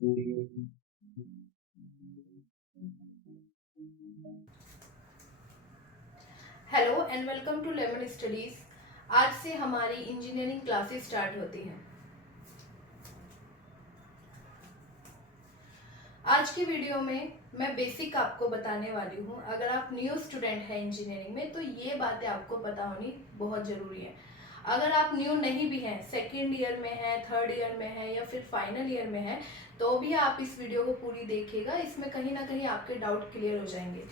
Hello and welcome to lemon studies. आज से हमारी इंजीनियरिंग क्लासेस स्टार्ट होती हैं। आज की वीडियो में मैं बेसिक आपको बताने वाली हूँ। अगर आप न्यू स्टूडेंट हैं इंजीनियरिंग में तो ये बातें आपको पता होनी बहुत ज़रूरी है। अगर आप न्यू नहीं भी हैं, सेकेंड ईयर में हैं, थर्ड ईयर में हैं या फिर फाइनल ईयर में हैं, तो भी आप इस वीडियो को पूरी देखिएगा। इसमें कहीं ना कहीं आपके डाउट क्लियर हो जाएंगे।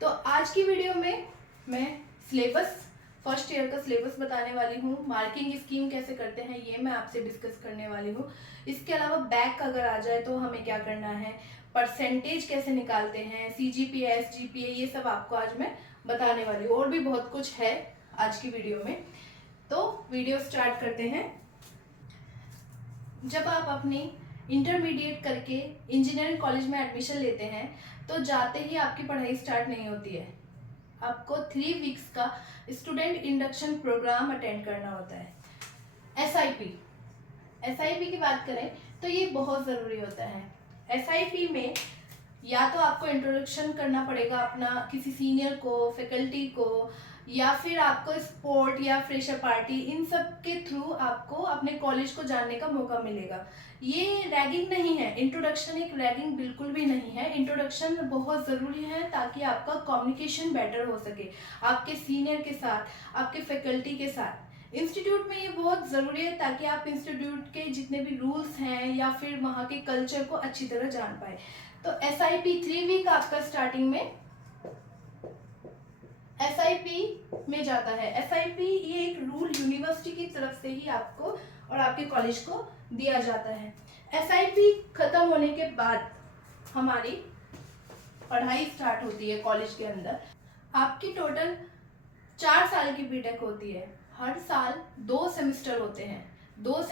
तो आज की वीडियो में मैं सिलेबस, फर्स्ट ईयर का सिलेबस बताने वाली हूँ। मार्किंग स्कीम कैसे करते हैं ये मैं आपसे डिस्कस करने वाली हूँ। इसके अलावा बैक अगर आ जाए तो हमें क्या करना है, परसेंटेज कैसे निकालते हैं, CGPA SGPA, ये सब आपको आज मैं बताने वाली हूँ। और भी बहुत कुछ है आज की वीडियो में। तो वीडियो स्टार्ट करते हैं। जब आप अपनी इंटरमीडिएट करके इंजीनियरिंग कॉलेज में एडमिशन लेते हैं तो जाते ही आपकी पढ़ाई स्टार्ट नहीं होती है। आपको 3 वीक्स का स्टूडेंट इंडक्शन प्रोग्राम अटेंड करना होता है। एसआईपी की बात करें तो ये बहुत ज़रूरी होता है। एसआईपी में या तो आपको इंट्रोडक्शन करना पड़ेगा अपना किसी सीनियर को, फैकल्टी को, या फिर आपको स्पोर्ट या फ्रेशर पार्टी, इन सब के थ्रू आपको अपने कॉलेज को जानने का मौका मिलेगा। ये रैगिंग नहीं है, इंट्रोडक्शन एक रैगिंग बिल्कुल भी नहीं है। इंट्रोडक्शन बहुत ज़रूरी है ताकि आपका कम्युनिकेशन बेटर हो सके आपके सीनियर के साथ, आपके फैकल्टी के साथ। इंस्टीट्यूट में ये बहुत ज़रूरी है ताकि आप इंस्टीट्यूट के जितने भी रूल्स हैं या फिर वहाँ के कल्चर को अच्छी तरह जान पाए। तो SIP 3 वीक आपका स्टार्टिंग में SIP में जाता है। SIP ये एक रूल यूनिवर्सिटी की तरफ से ही आपको और आपके कॉलेज को दिया जाता है। SIP खत्म होने के बाद हमारी पढ़ाई स्टार्ट होती है कॉलेज के अंदर। आपकी टोटल 4 साल की बीटेक होती है। हर साल 2 सेमेस्टर होते हैं। 2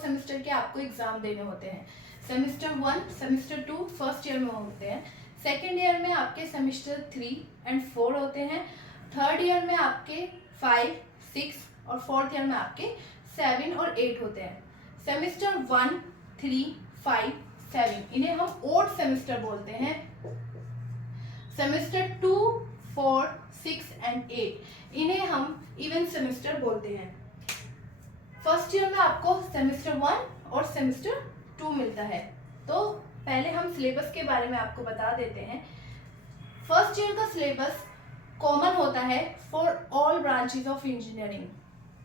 सेमेस्टर के आपको एग्जाम देने होते हैं। सेमेस्टर 1, सेमेस्टर 2 फर्स्ट ईयर में होते हैं। सेकेंड ईयर में आपके सेमेस्टर 3 एंड 4 होते हैं। थर्ड ईयर में आपके 5, 6 और फोर्थ ईयर में आपके 7 और 8 होते हैं। सेमेस्टर 1, 3, 5, 7 इन्हें हम ओड सेमेस्टर बोलते हैं। सेमेस्टर 2, 4, 6 एंड 8 इन्हें हम इवन सेमेस्टर बोलते हैं। फर्स्ट ईयर में आपको सेमेस्टर 1 और सेमेस्टर 2 मिलता है। तो पहले हम सिलेबस के बारे में आपको बता देते हैं। फर्स्ट ईयर का सिलेबस कॉमन होता है for all branches of engineering.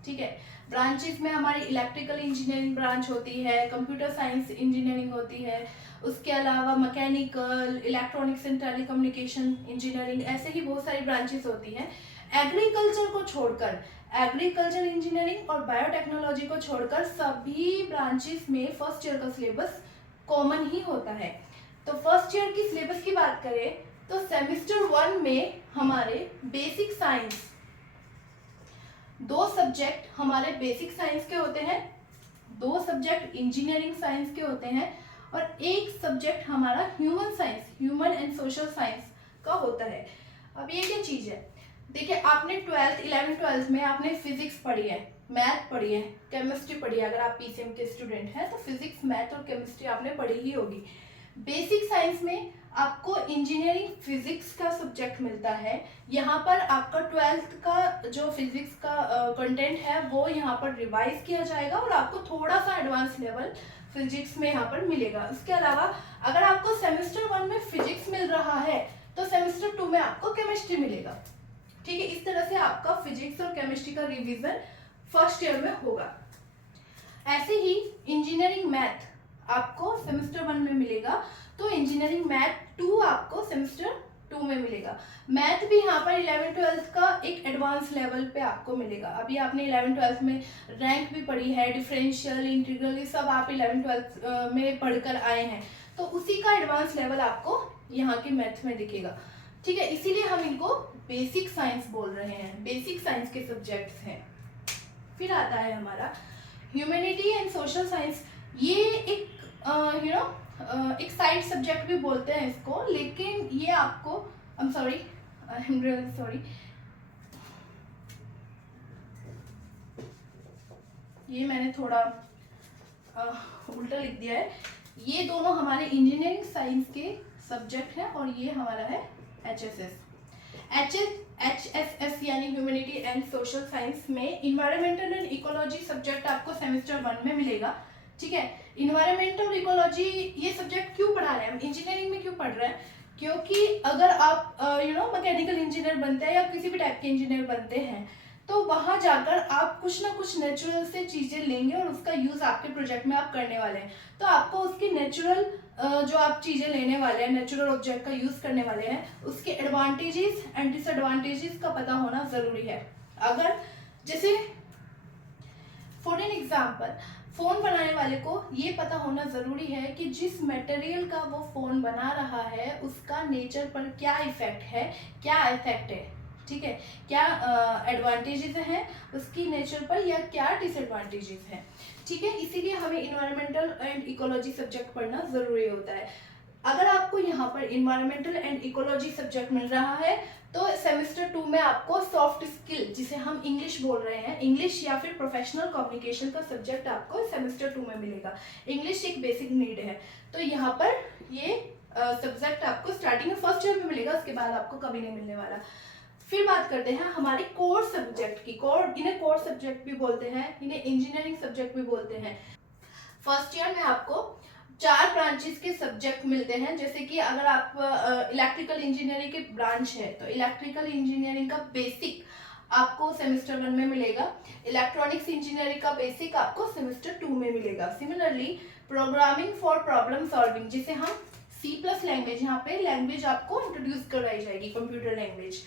ठीक है, ब्रांचेस में हमारी इलेक्ट्रिकल इंजीनियरिंग ब्रांच होती है, कंप्यूटर साइंस इंजीनियरिंग होती है, उसके अलावा mechanical, electronics and telecommunication engineering, ऐसे ही बहुत सारी ब्रांचेस होती हैं। एग्रीकल्चर को छोड़कर, एग्रीकल्चर इंजीनियरिंग और बायोटेक्नोलॉजी को छोड़कर सभी ब्रांचेस में फर्स्ट ईयर का सिलेबस कॉमन ही होता है। तो फर्स्ट ईयर की सिलेबस की बात करें तो सेमेस्टर 1 में हमारे बेसिक साइंस, 2 सब्जेक्ट हमारे बेसिक साइंस के होते हैं, 2 सब्जेक्ट इंजीनियरिंग साइंस के होते हैं और 1 सब्जेक्ट हमारा human science, human and social science का होता है। अब ये क्या चीज़ है, देखिए आपने 11th-12th में आपने फिजिक्स पढ़ी है, मैथ पढ़ी है, केमिस्ट्री पढ़ी है। अगर आप PCM के स्टूडेंट हैं तो फिजिक्स, मैथ और केमिस्ट्री आपने पढ़ी ही होगी। बेसिक साइंस में आपको इंजीनियरिंग फिजिक्स का सब्जेक्ट मिलता है। यहाँ पर आपका 12th का जो फिजिक्स का कंटेंट है वो यहाँ पर रिवाइज किया जाएगा और आपको थोड़ा सा एडवांस लेवल फिजिक्स में यहाँ पर मिलेगा। इसके अलावा अगर आपको सेमेस्टर 1 में फिजिक्स मिल रहा है तो सेमेस्टर 2 में आपको केमिस्ट्री मिलेगा। ठीक है, इस तरह से आपका फिजिक्स और केमिस्ट्री का रिवीजन फर्स्ट ईयर में होगा। ऐसे ही इंजीनियरिंग मैथ आपको सेमेस्टर 1 में मिलेगा तो इंजीनियरिंग मैथ 2 आपको सेमेस्टर 2 में मिलेगा। मैथ भी यहाँ पर 11th-12th का एक एडवांस लेवल पे आपको मिलेगा। अभी आपने 11th-12th में रैंक भी पढ़ी है, डिफरेंशियल, इंटीग्रल, ये सब आप 11th-12th में पढ़कर आए हैं, तो उसी का एडवांस लेवल आपको यहाँ के मैथ में दिखेगा। ठीक है, इसीलिए हम इनको बेसिक साइंस बोल रहे हैं, बेसिक साइंस के सब्जेक्ट्स हैं। फिर आता है हमारा ह्यूमैनिटी एंड सोशल साइंस। ये एक एक साइड सब्जेक्ट भी बोलते हैं इसको, लेकिन ये आपको आई एम रियली सॉरी, ये मैंने थोड़ा उल्टा लिख दिया है। ये दोनों हमारे इंजीनियरिंग साइंस के सब्जेक्ट हैं और ये हमारा है HSS। HSS यानी ह्यूमैनिटी एंड सोशल साइंस में इन्वायरमेंटल एंड इकोलॉजी सब्जेक्ट आपको सेमेस्टर 1 में मिलेगा। ठीक है, इन्वायरमेंटल इकोलॉजी ये सब्जेक्ट क्यों पढ़ा रहे हैं हम, इंजीनियरिंग में क्यों पढ़ रहे हैं, क्योंकि अगर आप मैकेनिकल इंजीनियर बनते हैं या किसी भी टाइप के इंजीनियर बनते हैं तो वहां जाकर आप कुछ ना कुछ नेचुरल से चीजें लेंगे और उसका यूज आपके प्रोजेक्ट में आप करने वाले हैं। तो आपको उसकी नेचुरल जो आप चीजें लेने वाले हैं, नेचुरल ऑब्जेक्ट का यूज करने वाले हैं, उसके एडवांटेजेस एंड डिसएडवांटेजेस का पता होना जरूरी है। अगर जैसे फॉर एन एग्जाम्पल फोन बनाने वाले को ये पता होना जरूरी है कि जिस मटेरियल का वो फोन बना रहा है उसका नेचर पर क्या इफेक्ट है, क्या इफेक्ट है, ठीक है, क्या एडवांटेजेस हैं उसकी नेचर पर या क्या डिसएडवांटेजेस हैं। ठीक है, इसीलिए हमें इन्वायरमेंटल एंड इकोलॉजी सब्जेक्ट पढ़ना जरूरी होता है। अगर आपको यहाँ पर इन्वायरमेंटल एंड इकोलॉजी सब्जेक्ट मिल रहा है तो सेमेस्टर 2 में आपको सॉफ्ट स्किल, जिसे हम इंग्लिश बोल रहे हैं, इंग्लिश या फिर प्रोफेशनल कम्युनिकेशन का सब्जेक्ट आपको सेमेस्टर 2 में मिलेगा। इंग्लिश एक बेसिक नीड है, तो यहाँ पर ये सब्जेक्ट आपको स्टार्टिंग में फर्स्ट ईयर में मिलेगा, उसके बाद आपको कभी नहीं मिलने वाला। फिर बात करते हैं हमारे कोर सब्जेक्ट की। इन्हें कोर सब्जेक्ट भी बोलते हैं, इन्हें इंजीनियरिंग सब्जेक्ट भी बोलते हैं। फर्स्ट ईयर में आपको 4 ब्रांचेस के सब्जेक्ट मिलते हैं। जैसे कि अगर आप इलेक्ट्रिकल इंजीनियरिंग के ब्रांच है तो इलेक्ट्रिकल इंजीनियरिंग का बेसिक आपको सेमेस्टर 1 में मिलेगा। इलेक्ट्रॉनिक्स इंजीनियरिंग का बेसिक आपको सेमेस्टर 2 में मिलेगा। Similarly programming for problem solving, जिसे हम C+ लैंग्वेज, यहाँ पे लैंग्वेज आपको इंट्रोड्यूस करवाई जाएगी, कंप्यूटर लैंग्वेज।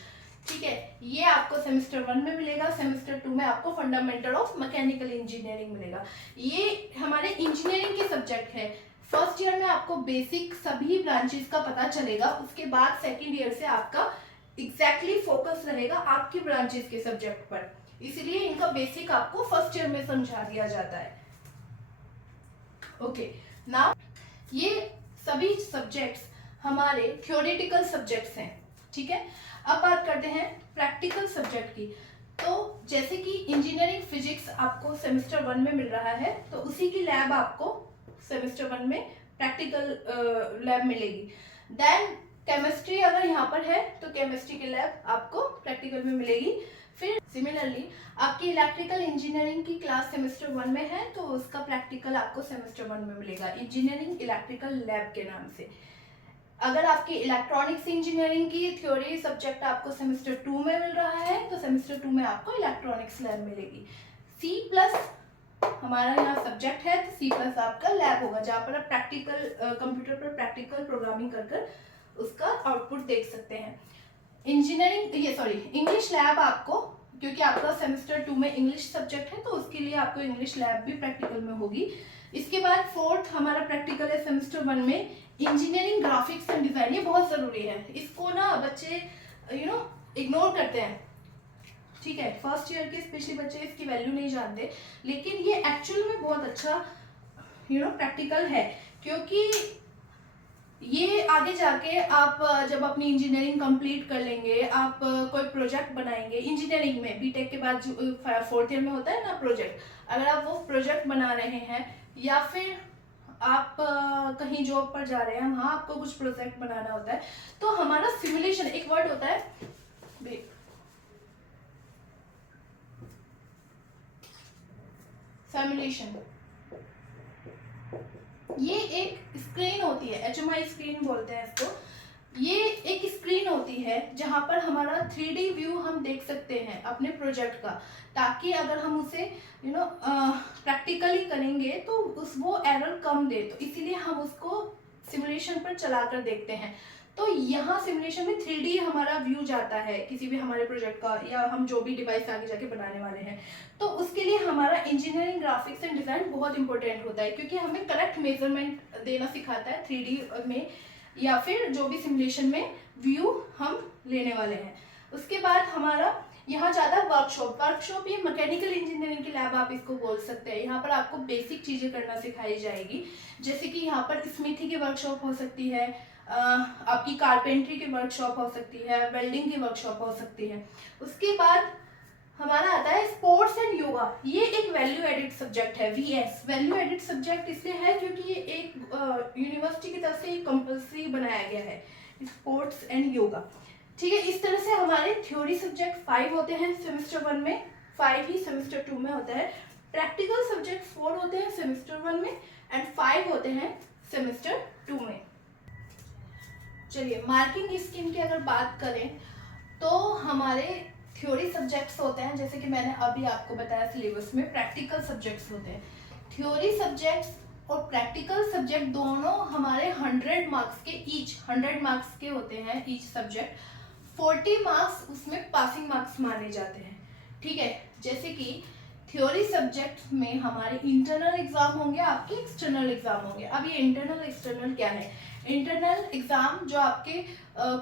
ठीक है, ये आपको सेमेस्टर 1 में मिलेगा। सेमेस्टर 2 में आपको फंडामेंटल ऑफ मैकेनिकल इंजीनियरिंग मिलेगा। ये हमारे इंजीनियरिंग के सब्जेक्ट है। फर्स्ट ईयर में आपको बेसिक सभी ब्रांचेस का पता चलेगा, उसके बाद सेकेंड ईयर से आपका एग्जैक्टली फोकस रहेगा आपकी ब्रांचेस के सब्जेक्ट पर, इसलिए इनका बेसिक आपको फर्स्ट ईयर में समझा दिया जाता है। ओके, नाउ ये सभी सब्जेक्ट्स हमारे थ्योरेटिकल सब्जेक्ट्स हैं। ठीक है, अब बात करते हैं प्रैक्टिकल सब्जेक्ट की। तो जैसे कि इंजीनियरिंग फिजिक्स आपको सेमेस्टर 1 में मिल रहा है तो उसी की लैब आपको सेमेस्टर 1 में प्रैक्टिकल लैब मिलेगी। देन केमिस्ट्री अगर यहाँ पर है तो केमिस्ट्री की लैब आपको प्रैक्टिकल में मिलेगी। फिर सिमिलरली आपकी इलेक्ट्रिकल इंजीनियरिंग की क्लास सेमेस्टर 1 में है तो उसका प्रैक्टिकल आपको सेमेस्टर 1 में मिलेगा, इंजीनियरिंग इलेक्ट्रिकल लैब के नाम से। अगर आपकी इलेक्ट्रॉनिक्स इंजीनियरिंग की थ्योरी सब्जेक्ट आपको सेमेस्टर 2 में मिल रहा है तो सेमेस्टर 2 में आपको इलेक्ट्रॉनिक्स लैब मिलेगी। C+ हमारा यहाँ सब्जेक्ट है तो C+ आपका लैब होगा, जहाँ पर आप प्रैक्टिकल कंप्यूटर पर प्रैक्टिकल प्रोग्रामिंग कर उसका आउटपुट देख सकते हैं। इंग्लिश लैब आपको, क्योंकि आपका सेमेस्टर 2 में इंग्लिश सब्जेक्ट है तो उसके लिए आपको इंग्लिश लैब भी प्रैक्टिकल में होगी। इसके बाद फोर्थ हमारा प्रैक्टिकल है सेमेस्टर 1 में इंजीनियरिंग ग्राफिक्स एंड डिजाइन। ये बहुत जरूरी है, इसको ना बच्चे इग्नोर करते हैं। ठीक है, फर्स्ट ईयर के स्पेशली बच्चे इसकी वैल्यू नहीं जानते, लेकिन ये एक्चुअल में बहुत अच्छा प्रैक्टिकल है, क्योंकि ये आगे जाके आप जब अपनी इंजीनियरिंग कंप्लीट कर लेंगे, आप कोई प्रोजेक्ट बनाएंगे इंजीनियरिंग में, बीटेक के बाद जो 4th ईयर में होता है ना प्रोजेक्ट, अगर आप वो प्रोजेक्ट बना रहे हैं या फिर आप कहीं जॉब पर जा रहे हैं, वहाँ आपको कुछ प्रोजेक्ट बनाना होता है, तो हमारा सिमुलेशन, एक वर्ड होता है सिमुलेशन, ये एक स्क्रीन होती है, HMI स्क्रीन बोलते हैं इसको। ये एक स्क्रीन होती है जहां पर हमारा 3D व्यू हम देख सकते हैं अपने प्रोजेक्ट का, ताकि अगर हम उसे प्रैक्टिकली करेंगे तो वो एरर कम दे, तो इसीलिए हम उसको सिमुलेशन पर चलाकर देखते हैं। तो यहाँ सिमुलेशन में 3D हमारा व्यू जाता है किसी भी हमारे प्रोजेक्ट का, या हम जो भी डिवाइस आगे जाके बनाने वाले हैं, तो उसके लिए हमारा इंजीनियरिंग ग्राफिक्स एंड डिजाइन बहुत इंपॉर्टेंट होता है, क्योंकि हमें करेक्ट मेजरमेंट देना सिखाता है 3D में या फिर जो भी सिमुलेशन में व्यू हम लेने वाले हैं। उसके बाद हमारा यहाँ ज़्यादा वर्कशॉप, ये मैकेनिकल इंजीनियरिंग की लैब आप इसको बोल सकते हैं। यहाँ पर आपको बेसिक चीज़ें करना सिखाई जाएगी, जैसे कि यहाँ पर स्मिथी की वर्कशॉप हो सकती है, आपकी कारपेंट्री की वर्कशॉप हो सकती है, वेल्डिंग की वर्कशॉप हो सकती है। उसके बाद हमारा आता है स्पोर्ट्स एंड योगा। ये एक वैल्यू एडिड सब्जेक्ट है, वीएस। वैल्यू एडिड सब्जेक्ट इसलिए है क्योंकि ये एक यूनिवर्सिटी की तरफ से कंपल्सरी बनाया गया है, स्पोर्ट्स एंड योगा। ठीक है, इस तरह से हमारे थ्योरी सब्जेक्ट 5 होते हैं सेमेस्टर 1 में, 5 ही सेमेस्टर 2 में होता है। प्रैक्टिकल सब्जेक्ट 4 होते हैं सेमेस्टर 1 में एंड 5 होते हैं सेमेस्टर 2 में। चलिए, मार्किंग स्कीम की अगर बात करें तो हमारे थ्योरी सब्जेक्ट्स होते हैं, जैसे कि मैंने अभी आपको बताया सिलेबस में प्रैक्टिकल सब्जेक्ट्स होते हैं। थ्योरी सब्जेक्ट्स और प्रैक्टिकल सब्जेक्ट दोनों हमारे 100 मार्क्स के ईच, 100 मार्क्स के होते हैं ईच सब्जेक्ट। 40 मार्क्स उसमें पासिंग मार्क्स माने जाते हैं। ठीक है, जैसे कि थ्योरी सब्जेक्ट में हमारे इंटरनल एग्जाम होंगे, आपके एक्सटर्नल एग्जाम होंगे। अब ये इंटरनल एक्सटर्नल क्या है? इंटरनल एग्जाम जो आपके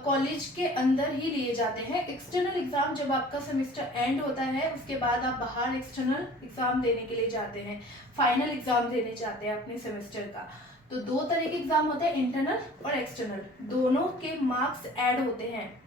कॉलेज के अंदर ही लिए जाते हैं। एक्सटर्नल एग्जाम जब आपका सेमेस्टर एंड होता है उसके बाद आप बाहर एक्सटर्नल एग्जाम देने के लिए जाते हैं, फाइनल एग्जाम देने जाते हैं अपने सेमेस्टर का। तो 2 तरह के एग्जाम होते हैं, इंटरनल और एक्सटर्नल। दोनों के मार्क्स ऐड होते हैं।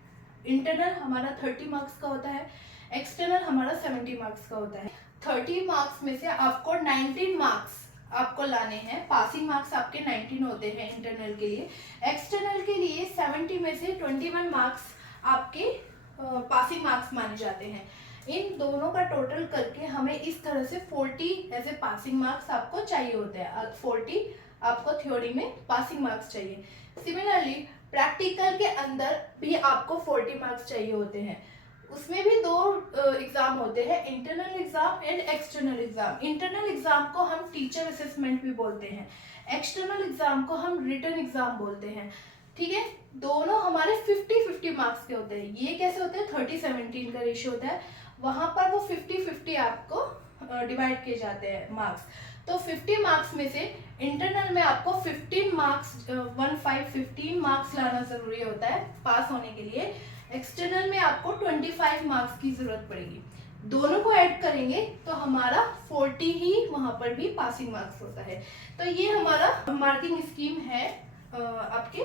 इंटरनल हमारा 30 मार्क्स का होता है, एक्सटर्नल हमारा 70 मार्क्स का होता है। 30 मार्क्स में से आपको 19 मार्क्स आपको लाने हैं। पासिंग मार्क्स आपके 19 होते हैं इंटरनल के लिए। एक्सटर्नल के लिए 70 में से 21 मार्क्स आपके पासिंग मार्क्स माने जाते हैं। इन दोनों का टोटल करके हमें इस तरह से 40 ऐसे पासिंग मार्क्स आपको चाहिए होते हैं। 40 आपको थ्योरी में पासिंग मार्क्स चाहिए। सिमिलरली प्रैक्टिकल के अंदर भी आपको 40 मार्क्स चाहिए होते हैं। उसमें भी 2 एग्जाम होते हैं, internal exam and external exam. Internal exam को हम टीचर असेसमेंट भी बोलते हैं, एक्सटर्नल एग्जाम को हम रिटन एग्जाम बोलते हैं। ठीक है, दोनों हमारे 50-50 मार्क्स के होते हैं। ये कैसे होते हैं? 30-17 का रेशियो होता है, वहां पर वो 50-50 आपको डिवाइड किए जाते हैं मार्क्स। तो 50 मार्क्स में से इंटरनल में आपको 15 मार्क्स 15 मार्क्स लाना जरूरी होता है पास होने के लिए। एक्सटर्नल में आपको 25 मार्क्स की जरूरत पड़ेगी। दोनों को ऐड करेंगे तो हमारा 40 ही वहां पर भी पासिंग मार्क्स होता है। तो ये हमारा मार्किंग स्कीम है आपके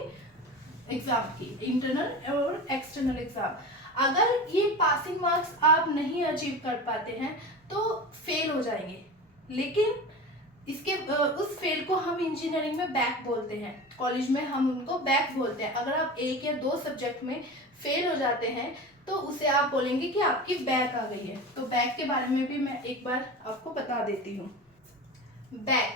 एग्जाम की, इंटरनल और एक्सटर्नल एग्जाम। अगर ये पासिंग मार्क्स आप नहीं अचीव कर पाते हैं तो फेल हो जाएंगे। लेकिन इसके उस फेल को हम इंजीनियरिंग में बैक बोलते हैं, कॉलेज में हम उनको बैक बोलते हैं। अगर आप 1 या 2 सब्जेक्ट में फेल हो जाते हैं तो उसे आप बोलेंगे कि आपकी बैक आ गई है। तो बैक के बारे में भी मैं एक बार आपको बता देती हूँ। बैक,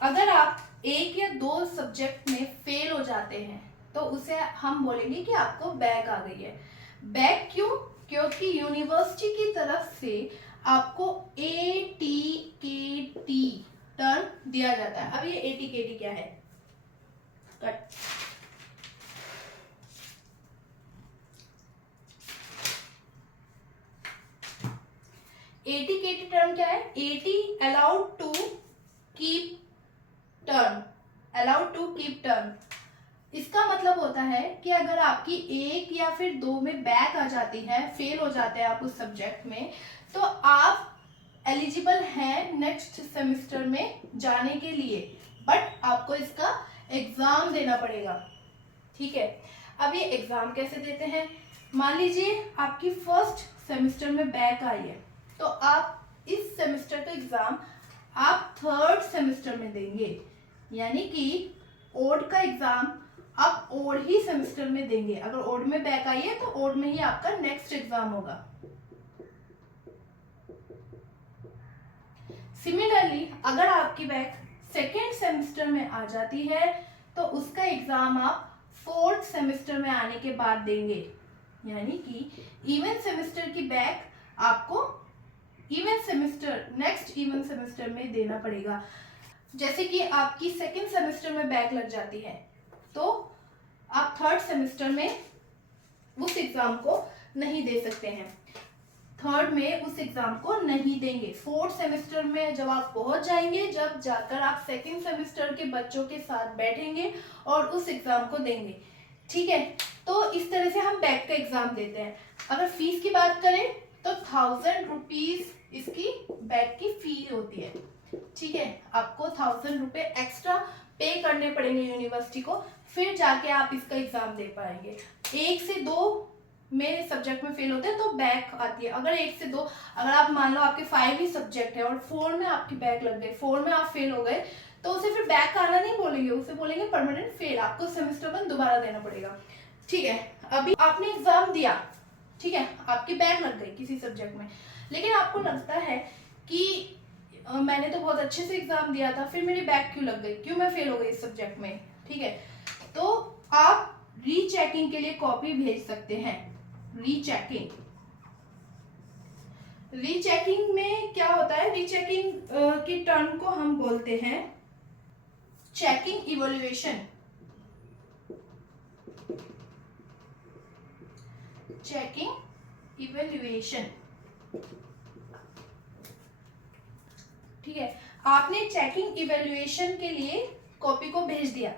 अगर आप 1 या 2 सब्जेक्ट में फेल हो जाते हैं तो उसे हम बोलेंगे कि आपको बैक आ गई है। बैक क्यों? क्योंकि यूनिवर्सिटी की तरफ से आपको ATKT टर्म दिया जाता है। अब ये ATKT क्या है? कट। ATKT टर्म क्या है? AT allowed to keep term, allowed to keep term. इसका मतलब होता है कि अगर आपकी 1 या फिर 2 में बैक आ जाती है, फेल हो जाते हैं आप उस सब्जेक्ट में, तो आप एलिजिबल हैं नेक्स्ट सेमेस्टर में जाने के लिए, बट आपको इसका एग्जाम देना पड़ेगा। ठीक है, अब ये एग्जाम कैसे देते हैं? मान लीजिए आपकी फर्स्ट सेमेस्टर में बैक आई है तो आप इस सेमेस्टर का एग्जाम आप 3rd सेमेस्टर में देंगे, यानी कि ओड का एग्जाम आप ओड ही सेमेस्टर में देंगे। अगर ओड में बैक आई है तो ओड में ही आपका नेक्स्ट एग्जाम होगा। सिमिलरली अगर आपकी बैक 2nd सेमेस्टर में आ जाती है तो उसका एग्जाम आप 4th सेमेस्टर में आने के बाद देंगे, यानी कि इवन सेमेस्टर की बैक आपको even semester, next even semester में देना पड़ेगा। जैसे कि आपकी 2nd सेमेस्टर में बैक लग जाती है तो आप 3rd सेमेस्टर में उस एग्जाम को नहीं दे सकते हैं, 3rd में उस एग्जाम को नहीं देंगे। 4th सेमेस्टर में जब आप पहुंच जाएंगे, जब जाकर आप 2nd सेमेस्टर के बच्चों के साथ बैठेंगे और उस एग्जाम को देंगे। ठीक है, तो इस तरह से हम बैक का एग्जाम देते हैं। अगर फीस की बात करें तो 1000 रुपीज इसकी बैक की फी होती है। ठीक है, आपको 1000 रुपए एक्स्ट्रा पे करने पड़ेंगे यूनिवर्सिटी को, फिर जाके आप इसका एग्जाम दे पाएंगे। 1 से 2 में सब्जेक्ट में फेल होते हैं तो बैक आती है। अगर 1 से 2, अगर आप मान लो आपके 5 ही सब्जेक्ट है और 4 में आपकी बैक लग गई, 4 में आप फेल हो गए, तो उसे फिर बैक आना नहीं बोलेंगे, उसे बोलेंगे परमानेंट फेल, आपको सेमेस्टर 1 दोबारा देना पड़ेगा। ठीक है, अभी आपने एग्जाम दिया, ठीक है, आपकी बैक लग गई किसी सब्जेक्ट में, लेकिन आपको लगता है कि मैंने तो बहुत अच्छे से एग्जाम दिया था, फिर मेरी बैक क्यों लग गई, क्यों मैं फेल हो गई इस सब्जेक्ट में। ठीक है, तो आप रीचेकिंग के लिए कॉपी भेज सकते हैं। रीचेकिंग, रीचेकिंग में क्या होता है, रीचेकिंग की टर्म को हम बोलते हैं चेकिंग इवैल्यूएशन। चेकिंग इवैल्यूएशन, ठीक है, आपने चेकिंग इवैल्यूएशन के लिए कॉपी को भेज दिया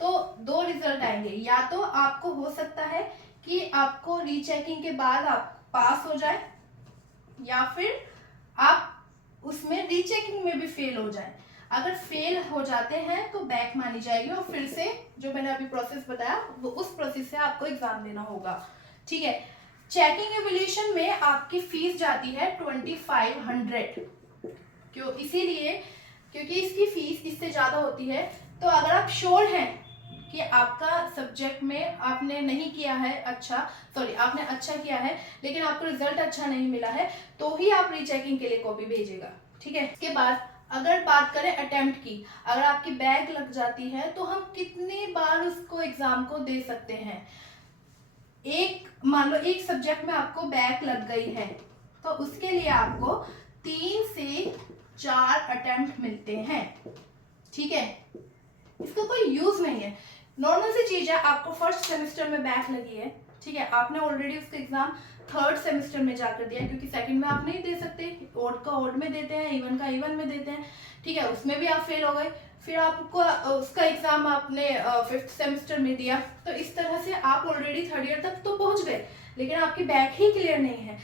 तो 2 रिजल्ट आएंगे, या तो आपको हो सकता है कि आपको रीचेकिंग के बाद आप पास हो जाए, या फिर आप उसमें रीचेकिंग में भी फेल हो जाए। अगर फेल हो जाते हैं तो बैक मानी जाएगी और फिर से जो मैंने अभी प्रोसेस बताया वो उस प्रोसेस से आपको एग्जाम देना होगा। ठीक है, चेकिंग इवैल्यूएशन में आपकी फीस जाती है 2500, क्यों, इसीलिए क्योंकि इसकी फीस इससे ज्यादा होती है। तो अगर आप श्योर हैं कि आपका सब्जेक्ट में आपने नहीं किया है अच्छा, सॉरी आपने अच्छा किया है लेकिन आपको रिजल्ट अच्छा नहीं मिला है, तो ही आप रीचेकिंग के लिए कॉपी भेजेगा। ठीक है, इसके बाद अगर बात करें अटेम्प्ट की, अगर आपकी बैक लग जाती है तो हम कितनी बार उसको एग्जाम को दे सकते हैं। एक मान लो एक सब्जेक्ट में आपको बैक लग गई है तो उसके लिए आपको 3 से 4 अटेम्प्ट मिलते हैं। ठीक है, इसका कोई यूज नहीं है, नॉर्मल सी चीज है। आपको फर्स्ट सेमेस्टर में बैक लगी है, ठीक है, आपने ऑलरेडी उसका एग्जाम थर्ड सेमेस्टर में जाकर दिया, क्योंकि सेकंड में आप नहीं दे सकते, ओड का ओड में देते हैं, इवन का इवन में देते हैं। ठीक है, उसमें भी आप फेल हो गए, फिर आपको उसका एग्जाम आपने 5th सेमेस्टर में दिया, तो इस तरह से आप ऑलरेडी 3rd ईयर तक तो पहुंच गए लेकिन आपकी बैक ही क्लियर नहीं है।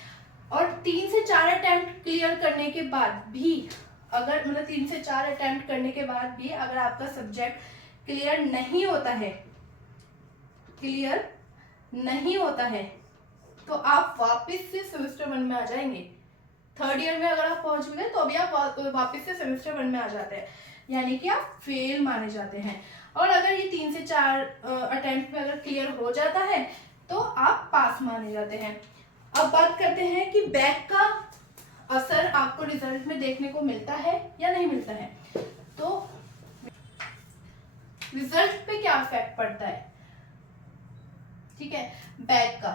और 3 से 4 अटेम्प्ट क्लियर करने के बाद भी, अगर मतलब 3 से 4 अटेम्प्ट करने के बाद भी अगर आपका सब्जेक्ट क्लियर नहीं होता है, क्लियर नहीं होता है, तो आप वापस से सेमेस्टर 1 में आ जाएंगे। 3rd ईयर में अगर आप पहुंच गए तो अभी आप वापस से सेमेस्टर 1 में आ जाते हैं, यानी कि आप फेल माने जाते हैं। और अगर ये 3 से 4 अटेम्प्ट में अगर क्लियर हो जाता है तो आप पास माने जाते हैं। अब बात करते हैं कि बैक का असर आपको रिजल्ट में देखने को मिलता है या नहीं मिलता है। तो रिजल्ट पे क्या इफेक्ट पड़ता है, ठीक है, बैक का,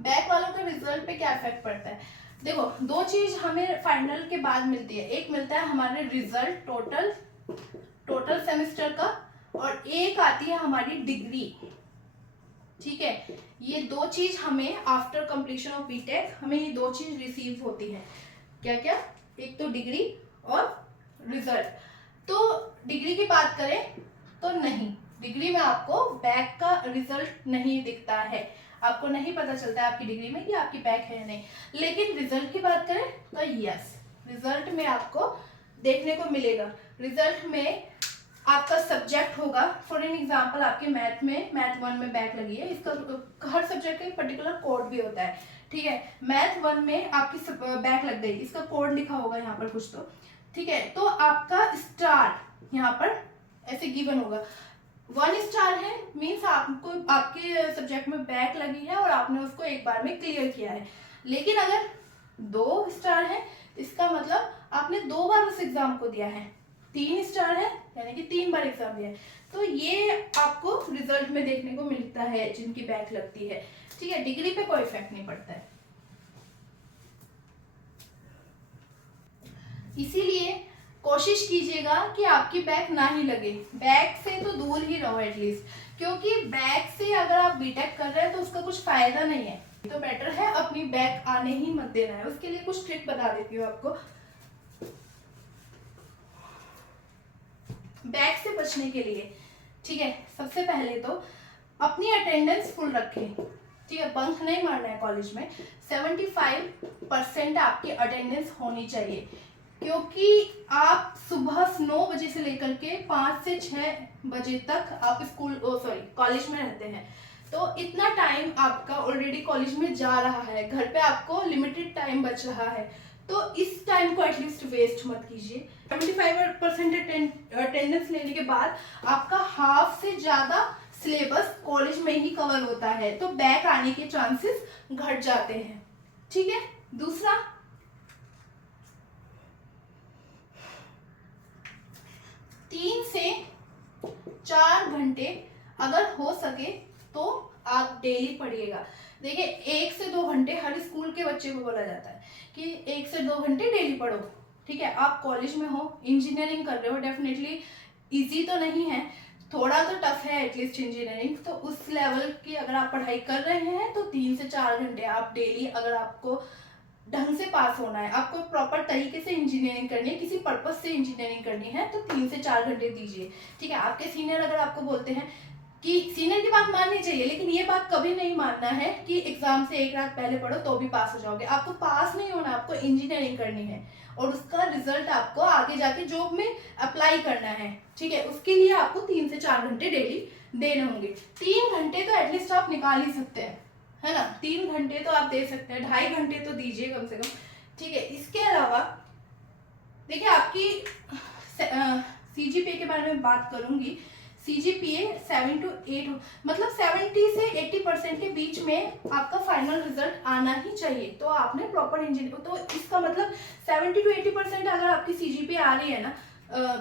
बैक वालों का रिजल्ट पे क्या इफेक्ट पड़ता है। देखो, 2 चीज हमें फाइनल के बाद मिलती है, एक मिलता है हमारे रिजल्ट टोटल सेमेस्टर का, और एक आती है हमारी डिग्री। ठीक है, ये 2 चीज हमें आफ्टर कंप्लीशन ऑफ बीटेक हमें ये 2 चीज रिसीव होती है। क्या क्या, एक तो डिग्री और रिजल्ट। तो डिग्री की बात करें तो नहीं, डिग्री में आपको बैक का रिजल्ट नहीं दिखता है, आपको नहीं पता चलता है आपकी डिग्री में कि आपकी बैक है या नहीं। लेकिन रिजल्ट की बात करें तो यस, रिजल्ट में आपको देखने को मिलेगा। रिजल्ट में आपका सब्जेक्ट होगा, फॉर एन एग्जाम्पल आपके मैथ 1 में बैक लगी है, इसका हर सब्जेक्ट का एक पर्टिकुलर कोड भी होता है। ठीक है, मैथ 1 में आपकी बैक लग गई, इसका कोड लिखा होगा यहाँ पर कुछ तो, ठीक है, तो आपका स्टार यहाँ पर ऐसे गिवन होगा। 1 स्टार है मीन्स आपको आपके सब्जेक्ट में बैक लगी है और आपने उसको एक बार में क्लियर किया है। लेकिन अगर 2 स्टार है इसका मतलब आपने 2 बार उस एग्जाम को दिया है। 3 स्टार है यानी कि 3 बार एग्जाम दिया है। तो ये आपको रिजल्ट में देखने को मिलता है जिनकी बैक लगती है। ठीक है, डिग्री पे कोई इफेक्ट नहीं पड़ता है। इसीलिए कोशिश कीजिएगा कि आपकी बैक ना ही लगे, बैक से तो दूर ही रहो एटलीस्ट, क्योंकि बैक से अगर आप बीटेक कर रहे हैं तो उसका कुछ फायदा नहीं है। तो बेटर है अपनी बैक आने ही मत देना है। उसके लिए कुछ ट्रिक बता देती हूँ आपको। बैक से बचने के लिए, ठीक है, सबसे पहले तो अपनी अटेंडेंस फुल रखें। ठीक है, बंक नहीं मारना है कॉलेज में। 75% आपकी अटेंडेंस होनी चाहिए, क्योंकि आप सुबह 9 बजे से लेकर के 5 से 6 बजे तक आप कॉलेज में रहते हैं। तो इतना टाइम आपका ऑलरेडी कॉलेज में जा रहा है, घर पे आपको लिमिटेड टाइम बच रहा है, तो इस टाइम को एटलीस्ट वेस्ट मत कीजिए। 75% अटेंडेंस लेने के बाद आपका हाफ से ज्यादा सिलेबस कॉलेज में ही कवर होता है, तो बैक आने के चांसेस घट जाते हैं। ठीक है। दूसरा, 3 से 4 घंटे अगर हो सके तो आप डेली पढ़िएगा। देखिए 1 से 2 घंटे हर स्कूल के बच्चे को बोला जाता है कि 1 से 2 घंटे डेली पढ़ो। ठीक है, आप कॉलेज में हो, इंजीनियरिंग कर रहे हो, डेफिनेटली इजी तो नहीं है, थोड़ा तो टफ है एटलीस्ट इंजीनियरिंग, तो उस लेवल की अगर आप पढ़ाई कर रहे हैं तो 3 से 4 घंटे आप डेली, अगर आपको ढंग से पास होना है, आपको प्रॉपर तरीके से इंजीनियरिंग करनी है, किसी पर्पज से इंजीनियरिंग करनी है, तो 3 से 4 घंटे दीजिए। ठीक है। आपके सीनियर अगर आपको बोलते हैं कि सीनियर की बात माननी चाहिए, लेकिन ये बात कभी नहीं मानना है कि एग्जाम से 1 रात पहले पढ़ो तो भी पास हो जाओगे। आपको पास नहीं होना, आपको इंजीनियरिंग करनी है और उसका रिजल्ट आपको आगे जाके जॉब में अप्लाई करना है। ठीक है, उसके लिए आपको 3 से 4 घंटे डेली देने होंगे। 3 घंटे तो एटलीस्ट आप निकाल ही सकते हैं, है ना। 3 घंटे तो आप दे सकते हैं, 2.5 घंटे तो दीजिए कम से कम। ठीक है। इसके अलावा देखिए, आपकी सीजीपीए के बारे में बात करूंगी। सीजीपीए 7 to 8, मतलब 70 से 80% के बीच में आपका फाइनल रिजल्ट आना ही चाहिए, तो आपने प्रॉपर इंजीनियर, तो इसका मतलब 70 to 80% अगर आपकी सीजीपीए आ रही है ना,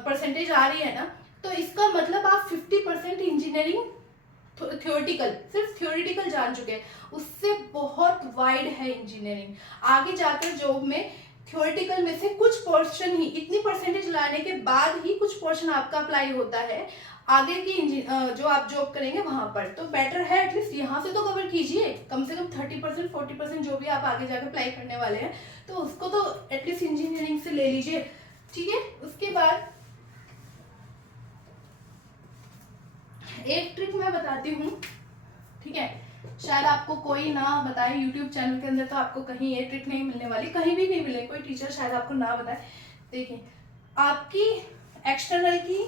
परसेंटेज आ रही है ना, तो इसका मतलब आप 50% इंजीनियरिंग थ्योरेटिकल, सिर्फ थ्योरेटिकल जान चुके हैं, उससे बहुत वाइड है इंजीनियरिंग। आगे जाकर जॉब में थ्योरेटिकल में से कुछ पोर्शन ही, इतनी परसेंटेज लाने के बाद ही कुछ पोर्शन आपका अप्लाई होता है आगे की जो आप जॉब करेंगे वहां पर, तो बेटर है एटलीस्ट यहाँ से तो कवर कीजिए, कम से कम 30% 40% जो भी आप आगे जाकर अप्लाई करने वाले हैं, तो उसको तो एटलीस्ट इंजीनियरिंग से ले लीजिए। ठीक है। उसके बाद एक ट्रिक मैं बताती हूँ। ठीक है, शायद आपको कोई ना बताए, यूट्यूब चैनल के अंदर तो आपको कहीं ये ट्रिक नहीं मिलने वाली, कहीं भी नहीं मिले, कोई टीचर शायद आपको ना बताए। देखिए, आपकी एक्सटर्नल की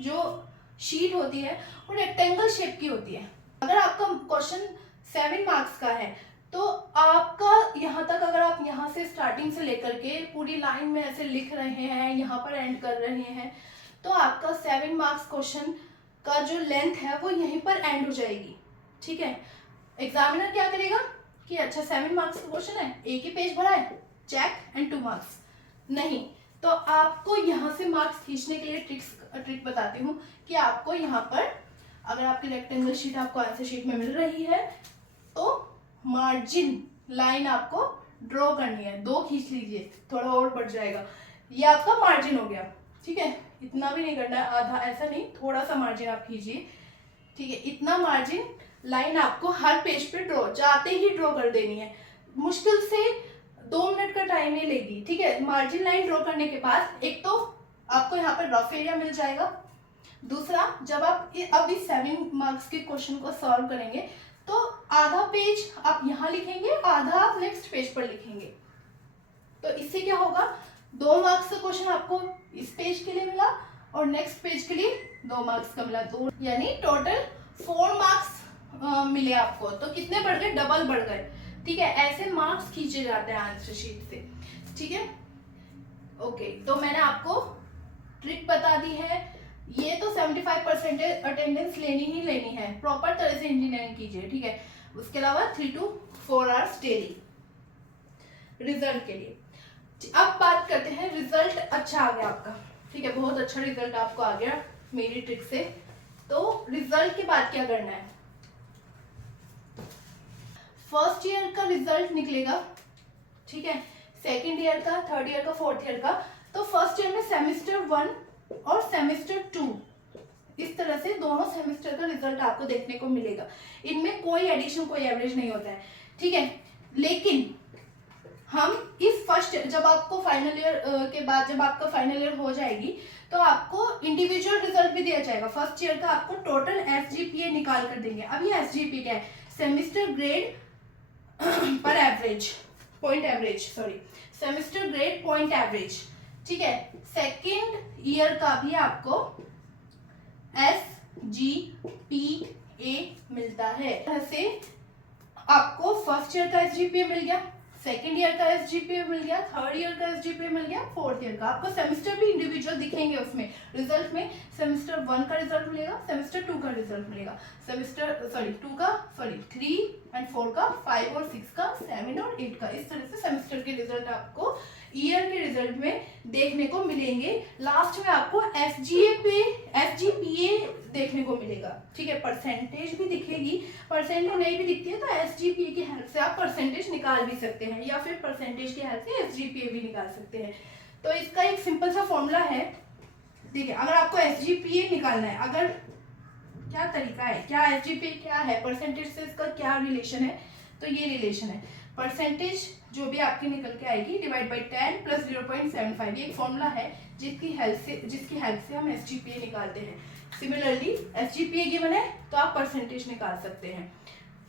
जो शीट होती है वो रेक्टेंगल शेप की होती है। अगर आपका क्वेश्चन 7 मार्क्स का है, तो आपका यहाँ तक, अगर आप यहाँ से स्टार्टिंग से लेकर के पूरी लाइन में ऐसे लिख रहे हैं, यहाँ पर एंड कर रहे हैं, तो आपका 7 मार्क्स क्वेश्चन का जो लेंथ है वो यहीं पर एंड हो जाएगी। ठीक है। एग्जामिनर क्या करेगा कि अच्छा 7 मार्क्स का क्वेश्चन है, एक ही पेज भरा है, चेक एंड 2 मार्क्स, नहीं, तो आपको यहाँ से मार्क्स खींचने के लिए ट्रिक बताती हूँ कि आपको यहाँ पर, अगर आपकी रेक्टेंगल शीट आपको आंसर शीट में मिल रही है, तो मार्जिन लाइन आपको ड्रॉ करनी है, 2 खींच लीजिए, थोड़ा और बढ़ जाएगा, ये आपका मार्जिन हो गया। ठीक है, इतना भी नहीं करना है, आधा, ऐसा नहीं, थोड़ा सा मार्जिन आप कीजिए। ठीक है, इतना मार्जिन लाइन आपको हर पेज पे ड्रॉ, जाते ही ड्रॉ कर देनी है, मुश्किल से 2 मिनट का टाइम नहीं लेगी। ठीक है, मार्जिन लाइन ड्रॉ करने के बाद एक तो आपको यहाँ पर रफ एरिया मिल जाएगा, दूसरा जब आप अब इस 7 मार्क्स के क्वेश्चन को सॉल्व करेंगे तो आधा पेज आप यहाँ लिखेंगे, आधा आप नेक्स्ट पेज पर लिखेंगे, तो इससे क्या होगा, 2 मार्क्स का क्वेश्चन आपको इस पेज के लिए मिला और नेक्स्ट पेज के लिए 2 मार्क्स का मिला, 2, यानी टोटल 4 मार्क्स मिले आपको, तो कितने बढ़ गए, डबल बढ़ गए। ठीक है, ऐसे मार्क्स खींचे जाते हैं आंसर शीट से। ठीक है, ओके, तो मैंने आपको ट्रिक बता दी है, ये तो 75% अटेंडेंस लेनी ही लेनी है, प्रॉपर तरह से इंजीनियरिंग कीजिए। ठीक है, उसके अलावा 3 to 4 आवर्स डेली रिजल्ट के लिए। अब बात करते हैं, रिजल्ट अच्छा आ गया आपका, ठीक है, बहुत अच्छा रिजल्ट आपको आ गया मेरी ट्रिक से, तो रिजल्ट के बाद क्या करना है, फर्स्ट ईयर का रिजल्ट निकलेगा, ठीक है, सेकेंड ईयर का, थर्ड ईयर का, फोर्थ ईयर का, तो फर्स्ट ईयर में सेमेस्टर 1 और सेमेस्टर 2, इस तरह से दोनों सेमेस्टर का रिजल्ट आपको देखने को मिलेगा, इनमें कोई एडिशन, कोई एवरेज नहीं होता है। ठीक है, लेकिन हम इस फर्स्ट, जब आपको फाइनल ईयर के बाद, जब आपका फाइनल ईयर हो जाएगी, तो आपको इंडिविजुअल रिजल्ट भी दिया जाएगा। फर्स्ट ईयर का आपको टोटल एसजीपीए निकाल कर देंगे। अब ये एसजीपीए क्या है, सेमेस्टर ग्रेड पर average, point average, sorry, semester grade point average. ठीक है, सेकेंड ईयर का भी आपको एसजीपीए ए मिलता है। ऐसे आपको फर्स्ट ईयर का SGPA मिल गया, सेकेंड ईयर का SGPA मिल गया, थर्ड ईयर का SGPA मिल गया, फोर्थ ईयर का। आपको सेमेस्टर भी इंडिविजुअल दिखेंगे उसमें रिजल्ट में। सेमेस्टर 1 का रिजल्ट मिलेगा, सेमेस्टर 2 का रिजल्ट मिलेगा, सेमेस्टर 3 एंड 4 का, 5 और 6 का, 7 और 8 का। इस तरह से सेमेस्टर के रिजल्ट आपको ईयर के रिजल्ट में देखने को मिलेंगे। लास्ट में आपको SGPA देखने को मिलेगा, ठीक है। परसेंटेज भी दिखेगी, परसेंटेज नहीं भी दिखती है तो SGPA की हेल्प से आप परसेंटेज निकाल भी सकते हैं, या फिर परसेंटेज की हेल्प से SGPA भी निकाल सकते हैं। तो इसका एक सिंपल सा फॉर्मूला है। देखिए, अगर आपको SGPA निकालना है, अगर क्या तरीका है, क्या SGPA क्या है, परसेंटेज से इसका क्या रिलेशन है, तो ये रिलेशन है। परसेंटेज जो भी आपकी निकल के आएगी डिवाइड बाई 10 प्लस 0.75, ये एक फॉर्मूला है जिसकी हेल्प से हम SGPA निकालते हैं। सिमिलरली SGPA गिवन है तो आप परसेंटेज निकाल सकते हैं,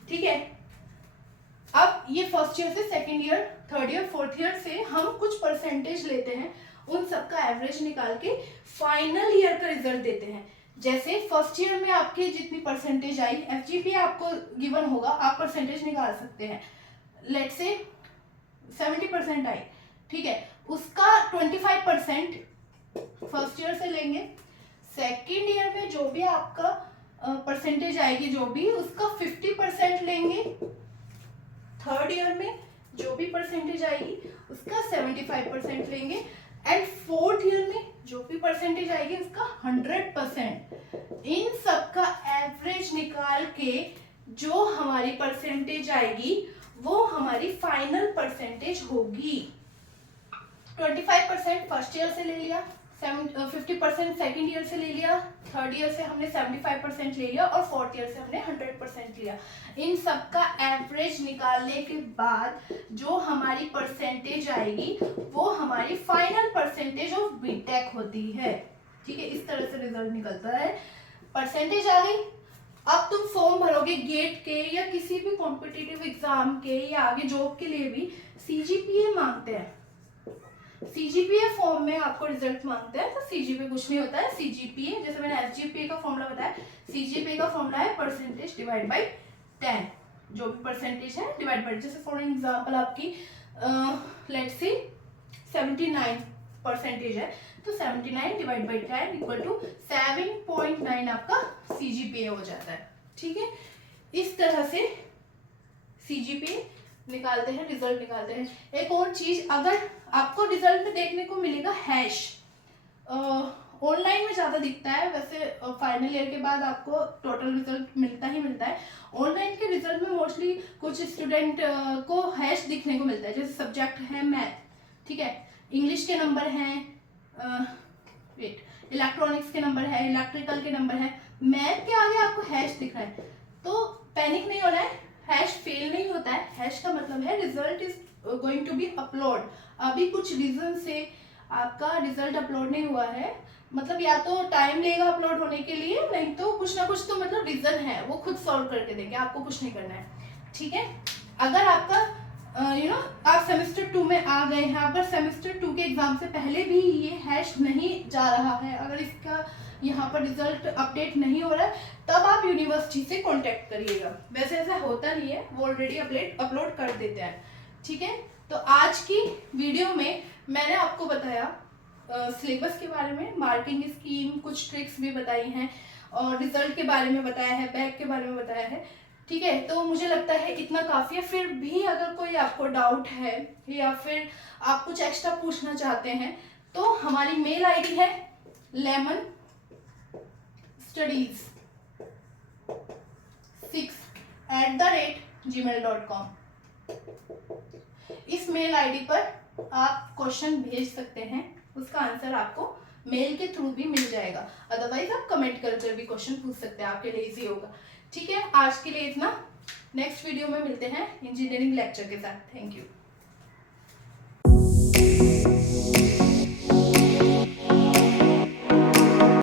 ठीक है। अब ये फर्स्ट ईयर से second year, third year, fourth year से हम कुछ परसेंटेज लेते हैं, उन सबका एवरेज निकाल के फाइनल ईयर का रिजल्ट देते हैं। जैसे फर्स्ट ईयर में आपके जितनी परसेंटेज आई, SGPA आपको गिवन होगा, आप परसेंटेज निकाल सकते हैं। लेट्स से 70% आई, ठीक है, उसका 25% फर्स्ट ईयर से लेंगे। सेकेंड ईयर में जो भी आपका परसेंटेज आएगी, जो भी उसका 50% लेंगे। थर्ड ईयर में जो भी परसेंटेज आएगी उसका 75% लेंगे, एंड फोर्थ ईयर में जो भी परसेंटेज आएगी उसका 100%। इन सब का एवरेज निकाल के जो हमारी परसेंटेज आएगी वो हमारी फाइनल परसेंटेज होगी। 25% फर्स्ट ईयर से ले लिया, 50% सेकेंड ईयर से ले लिया, थर्ड ईयर से हमने 75% ले लिया, और फोर्थ ईयर से हमने 100% लिया। इन सब का एवरेज निकालने के बाद जो हमारी परसेंटेज आएगी वो हमारी फाइनल परसेंटेज ऑफ बीटेक होती है, ठीक है। इस तरह से रिजल्ट निकलता है। परसेंटेज आ गई। अब तुम फॉर्म भरोगे गेट के या किसी भी कॉम्पिटिटिव एग्जाम के या आगे जॉब के लिए भी CGPA मांगते हैं। CGPA फॉर्म में आपको रिजल्ट मांगते हैं, तो CGPA कुछ नहीं होता है। CGPA जैसे मैंने SGPA का फॉर्मूला बताया, CGPA का फॉर्मूला है परसेंटेज डिवाइड बाई 10, जो भी परसेंटेज है डिवाइड बाई, जैसे फॉर एग्जाम्पल आपकी लेट्स सी 79% है, तो 79 डिवाइड बाई 10 इक्वल टू 7.9 आपका CGPA हो जाता है, ठीक है। इस तरह से CGPA निकालते हैं, रिजल्ट निकालते हैं। एक और चीज, अगर आपको रिजल्ट में देखने को मिलेगा हैश, ऑनलाइन में ज्यादा दिखता है, वैसे फाइनल ईयर के बाद आपको टोटल रिजल्ट मिलता ही मिलता है। ऑनलाइन के रिजल्ट में मोस्टली कुछ स्टूडेंट को हैश दिखने को मिलता है, जैसे सब्जेक्ट है मैथ, ठीक है, इंग्लिश के नंबर हैं, इलेक्ट्रॉनिक्स के नंबर है, इलेक्ट्रिकल के नंबर है, मैथ के आगे आपको हैश दिख रहा है, तो पैनिक नहीं होना है। हैश फेल नहीं होता है, हैश का मतलब है result is going to be upload. अभी कुछ रीजन से आपका रिजल्ट अपलोड नहीं हुआ है, मतलब या तो टाइम लेगा अपलोड होने के लिए, नहीं तो कुछ ना कुछ तो मतलब रीजन है, वो खुद सॉल्व करके देंगे, आपको कुछ नहीं करना है, ठीक है। अगर आपका आप सेमेस्टर 2 में आ गए हैं, अगर सेमेस्टर 2 के एग्जाम से पहले भी ये हैश नहीं जा रहा है, अगर इसका यहाँ पर रिजल्ट अपडेट नहीं हो रहा है, तब आप यूनिवर्सिटी से कांटेक्ट करिएगा। वैसे ऐसा होता नहीं है, वो ऑलरेडी अपलोड कर देते हैं, ठीक है। तो आज की वीडियो में मैंने आपको बताया सिलेबस के बारे में, मार्किंग स्कीम, कुछ ट्रिक्स भी बताई हैं, और रिजल्ट के बारे में बताया है, बैक के बारे में बताया है, ठीक है। तो मुझे लगता है इतना काफ़ी है। फिर भी अगर कोई आपको डाउट है या फिर आप कुछ एक्स्ट्रा पूछना चाहते हैं, तो हमारी मेल आईडी है lemonstudies6@gmail.com। इस मेल आईडी पर आप क्वेश्चन भेज सकते हैं, उसका आंसर आपको मेल के थ्रू भी मिल जाएगा, अदरवाइज आप कमेंट कर भी क्वेश्चन पूछ सकते हैं, आपके लिए इजी होगा, ठीक है। आज के लिए इतना, नेक्स्ट वीडियो में मिलते हैं इंजीनियरिंग लेक्चर के साथ। Thank you.